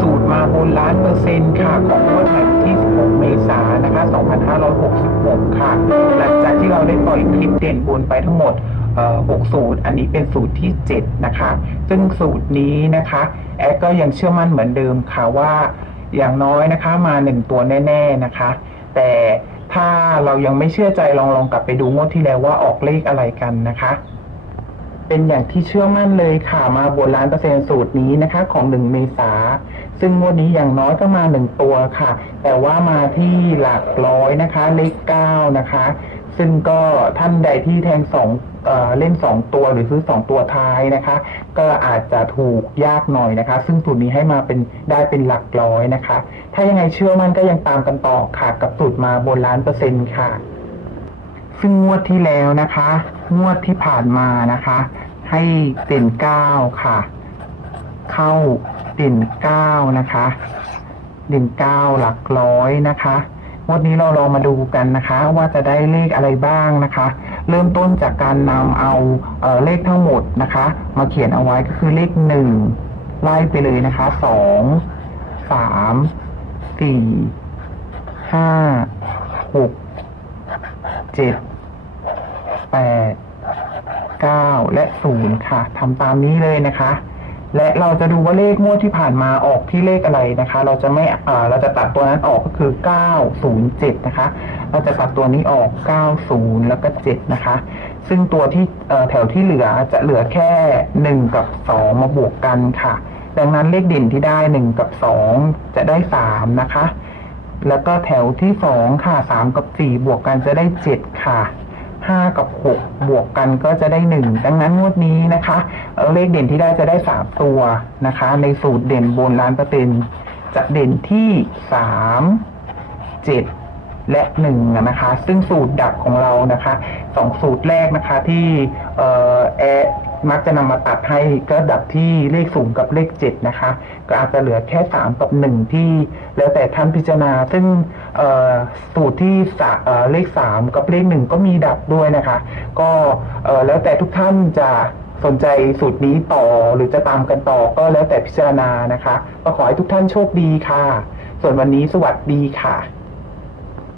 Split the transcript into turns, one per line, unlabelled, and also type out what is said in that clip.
สูตรมาบนล้านเปอร์เซ็นต์ค่ะของงวดใหม่ที่ 16 เมษายนนะคะ 2566 ค่ะ หลังจากที่เราได้ปล่อยคลิปเด่นบนไปทั้งหมด 6 สูตร อันนี้เป็นสูตรที่ 7 นะคะ ซึ่งสูตรนี้นะคะ แอดก็ยังเชื่อมั่นเหมือนเดิมค่ะว่าอย่างน้อยนะคะมา 1 ตัวแน่ ๆนะคะ แต่ถ้าเรายังไม่เชื่อใจลองลองกลับไปดูงวดที่แล้วว่าออกเลขอะไรกันนะคะเป็นอย่างที่เชื่อมั่นเลยค่ะมาบนล้านเปอร์เซ็นต์สูตรนี้นะคะ ของหนึ่งเมษา ซึ่งงวดนี้อย่างน้อยก็มาหนึ่งตัวค่ะ แต่ว่ามาที่หลักร้อยนะคะ เลขเก้านะคะ ซึ่งก็ท่านใดที่แทงสองเอ่อเล่นสองตัวหรือซื้อสองตัวท้ายนะคะ ก็อาจจะถูกยากหน่อยนะคะ ซึ่งสูตรนี้ให้มาเป็นได้เป็นหลักร้อยนะคะ ถ้ายังไงเชื่อมั่นก็ยังตามกันต่อค่ะ กับสูตรมาบนล้านเปอร์เซ็นต์ค่ะ ซึ่งงวดที่แล้วนะคะ งวดที่ผ่านมานะคะ ให้เด่นเก้าค่ะ เข้า เด่นเก้านะคะ เด่นเก้าหลักร้อยนะคะงวดนี้เราลองมาดูกันนะคะ ว่าจะได้เลขอะไรบ้างนะคะ เริ่มต้นจากการนำเอาเออเลขทั้งหมดนะคะ มาเขียนเอาไว้ก็คือเลขหนึ่งไล่ไปเลยนะคะสองสามสี่ห้าหกเจ็ดแปดเก้าและศูนย์ค่ะทำตามนี้เลยนะคะ และเราจะดูว่าเลขงวดที่ผ่านมาออกที่เลขอะไรนะคะ เราจะไม่อ่าเราจะตัดตัวนั้นออกก็คือ 907 นะคะ เราจะตัดตัวนี้ออก 90 แล้วก็ 7 นะคะ ซึ่งตัวที่แถวที่เหลือจะเหลือแค่ 1 กับ 2 มาบวกกันค่ะ ดังนั้นเลขเด่นที่ได้ 1 กับ 2 จะได้ 3 นะคะ แล้วก็แถวที่ 2 ค่ะ 3 กับ 4 บวกกันจะได้ 7 ค่ะ ห้ากับหกบวกกันก็จะได้หนึ่งดังนั้นงวดนี้นะคะ เลขเด่นที่ได้จะได้สามตัวนะคะ ในสูตรเด่นบนล้านเปอร์เซ็นต์จะเด่นที่สามเจ็ดและหนึ่งนะคะ ซึ่งสูตรดับของเรานะคะสองสูตรแรกนะคะที่เอ่อแอ มักจะนำมาตัดให้ก็ดับที่เลขศูนย์กับเลขเจ็ดนะคะ ก็อาจจะเหลือแค่สามกับหนึ่งที่แล้วแต่ท่านพิจารณา ซึ่งเอ่อสูตรที่สะเอ่อเลขสามกับเลขหนึ่งก็มีดับด้วยนะคะ ก็เอ่อแล้วแต่ทุกท่านจะสนใจสูตรนี้ต่อหรือจะตามกันต่อก็แล้วแต่พิจารณานะคะก็ขอให้ทุกท่านโชคดีค่ะ ส่วนวันนี้สวัสดีค่ะ